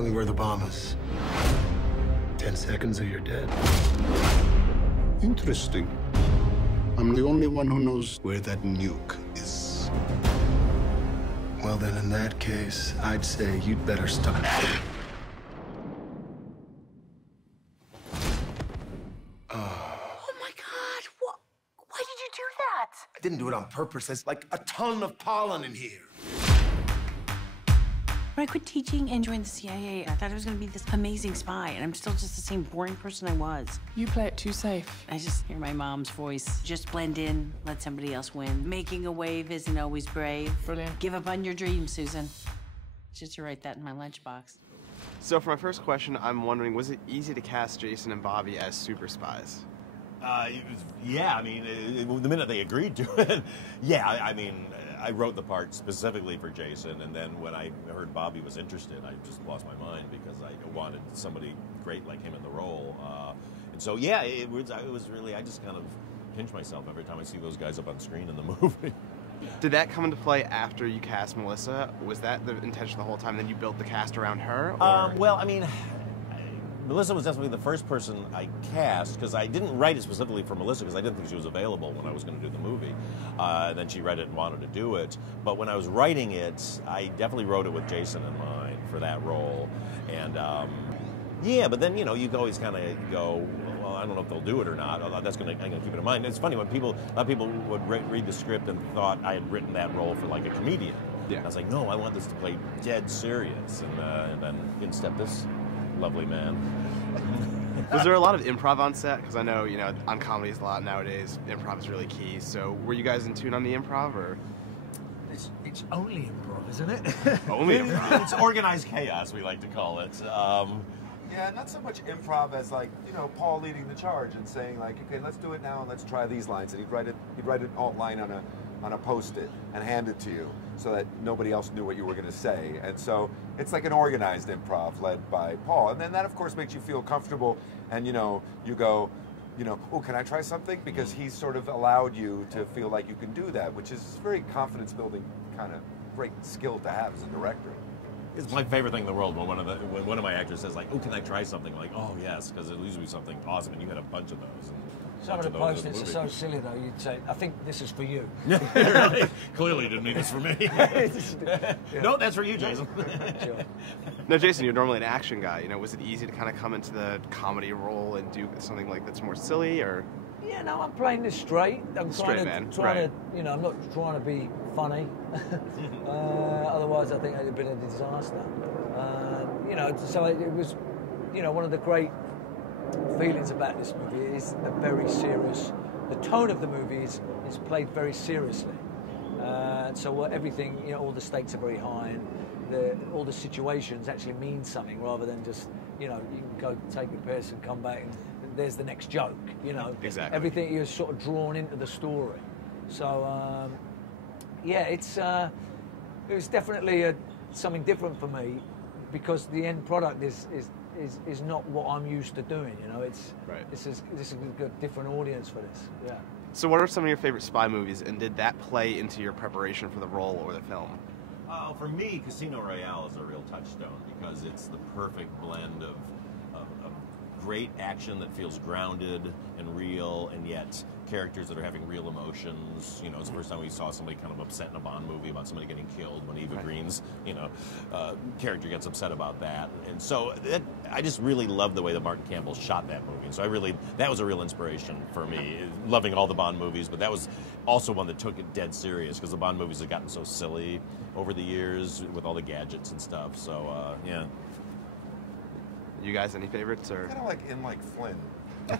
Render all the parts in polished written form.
Tell me where the bomb is. 10 seconds or you're dead. Interesting. I'm the only one who knows where that nuke is. Well, then, in that case, I'd say you'd better stop. Oh my God! What? Why did you do that? I didn't do it on purpose. There's like a ton of pollen in here. When I quit teaching and joined the CIA, I thought I was going to be this amazing spy, and I'm still just the same boring person I was. You play it too safe. I just hear my mom's voice. Just blend in, let somebody else win. Making a wave isn't always brave. Brilliant. Give up on your dreams, Susan. Just to write that in my lunchbox. So for my first question, I'm wondering, was it easy to cast Jason and Bobby as super spies? Yeah, I mean, the minute they agreed to it, yeah, I mean, I wrote the part specifically for Jason, and then when I heard Bobby was interested, I just lost my mind because I wanted somebody great like him in the role. And so, yeah, it was really, I just kind of pinch myself every time I see those guys up on screen in the movie. Did that come into play after you cast Melissa? Was that the intention the whole time? Then you built the cast around her? Or? Well, I mean, Melissa was definitely the first person I cast, because I didn't write it specifically for Melissa because I didn't think she was available when I was going to do the movie. And then she read it and wanted to do it. But when I was writing it, I definitely wrote it with Jason in mind for that role. And yeah, but then, you know, you always kind of go, well, I don't know if they'll do it or not. I'm going to keep it in mind. And it's funny, when a lot of people would read the script and thought I had written that role for like a comedian. Yeah. I was like, no, I want this to play dead serious. And then in stepped this lovely man. Was there a lot of improv on set? Because I know, you know, on comedies a lot nowadays, improv is really key. So were you guys in tune on the improv, or? It's only improv, isn't it? Only improv. It's organized chaos, we like to call it. Yeah, not so much improv as, like, you know, Paul leading the charge and saying, like, okay, let's do it now and let's try these lines. And he'd write an alt line on a Post-it and hand it to you so that nobody else knew what you were going to say. And so it's like an organized improv led by Paul. And then that, of course, makes you feel comfortable. And, you know, you go, you know, oh, can I try something? Because he's sort of allowed you to feel like you can do that, which is very confidence-building kind of great skill to have as a director. It's my favorite thing in the world when one of my actors says, like, oh, can I try something? Like, oh, yes, because it'll usually be something awesome, and you had a bunch of those. Some of the Post-its are so silly, though. You'd say, I think this is for you. Really? Clearly you didn't mean this for me. Yeah. No, that's for you, Jason. Sure. Now, Jason, you're normally an action guy. You know, was it easy to kind of come into the comedy role and do something like that's more silly, or? Yeah, no, I'm playing this straight. I'm trying to, you know, I'm not trying to be funny. Otherwise, I think it would have been a disaster. You know, so it was, you know, one of the great feelings about this movie is a very serious. The tone of the movie is played very seriously. So everything, you know, all the stakes are very high, and all the situations actually mean something rather than just, you know, you can go take your piss and come back and there's the next joke, you know. Exactly. Everything is sort of drawn into the story. So, yeah, it was definitely something different for me because the end product is not what I'm used to doing, you know. This is a different audience for this, yeah. So what are some of your favorite spy movies, and did that play into your preparation for the role or the film? For me, Casino Royale is a real touchstone because it's the perfect blend of great action that feels grounded and real, and yet characters that are having real emotions. You know, it's the first time we saw somebody kind of upset in a Bond movie about somebody getting killed when Eva Green's, you know, character gets upset about that. And so I just really love the way that Martin Campbell shot that movie. And so that was a real inspiration for me, loving all the Bond movies, but that was also one that took it dead serious because the Bond movies have gotten so silly over the years with all the gadgets and stuff. So, yeah. You guys, any favorites? Or Kind of like In Like Flynn.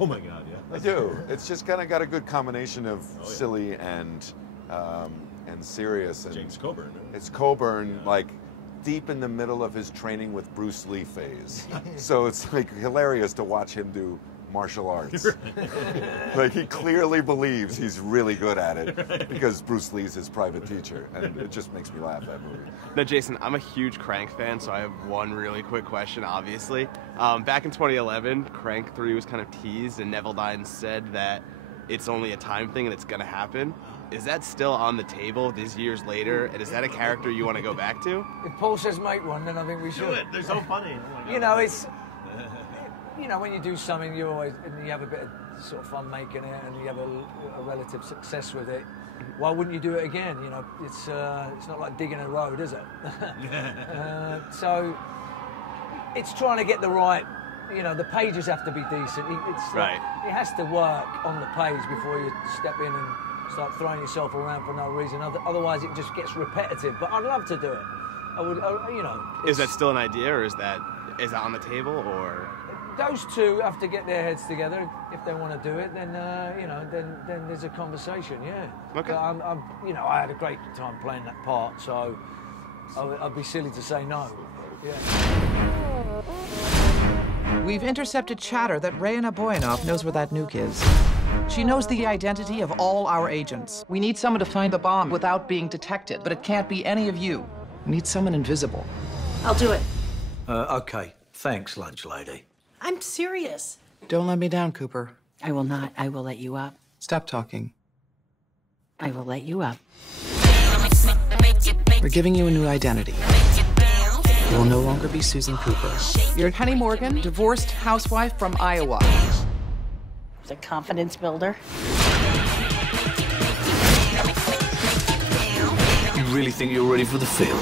Oh my God, yeah. I do. It's just kind of got a good combination of silly and serious. And James Coburn. It's Coburn, like deep in the middle of his training with Bruce Lee phase. So it's like hilarious to watch him do martial arts. Like he clearly believes he's really good at it because Bruce Lee's his private teacher, and it just makes me laugh, that movie. Now, Jason, I'm a huge Crank fan, so I have one really quick question, obviously. Back in 2011, Crank 3 was kind of teased, and Neville Dine said that it's only a time thing and it's going to happen. Is that still on the table these years later? And is that a character you want to go back to? If Paul says make one, then I think we should. Do it. They're so funny. You know, it's... You know, when you do something, you always... And you have a bit of sort of fun making it, and you have a relative success with it. Why wouldn't you do it again? You know, it's not like digging a road, is it? So it's trying to get the right, you know, the pages have to be decent. It's right. It has to work on the page before you step in and start throwing yourself around for no reason. Otherwise, it just gets repetitive. But I'd love to do it. I would, you know. Is that still an idea, or is that on the table, or? Those two have to get their heads together. If they want to do it, then you know, then there's a conversation. Yeah. Okay. But you know, I had a great time playing that part, so I'd be silly to say no. Yeah. We've intercepted chatter that Rayana Boyanov knows where that nuke is. She knows the identity of all our agents. We need someone to find the bomb without being detected, but it can't be any of you. We need someone invisible. I'll do it. Okay. Thanks, lunch lady. I'm serious. Don't let me down, Cooper. I will not. I will let you up. Stop talking. I will let you up. We're giving you a new identity. You will no longer be Susan Cooper. You're Penny Morgan, divorced housewife from Iowa. It's a confidence builder. You really think you're ready for the field?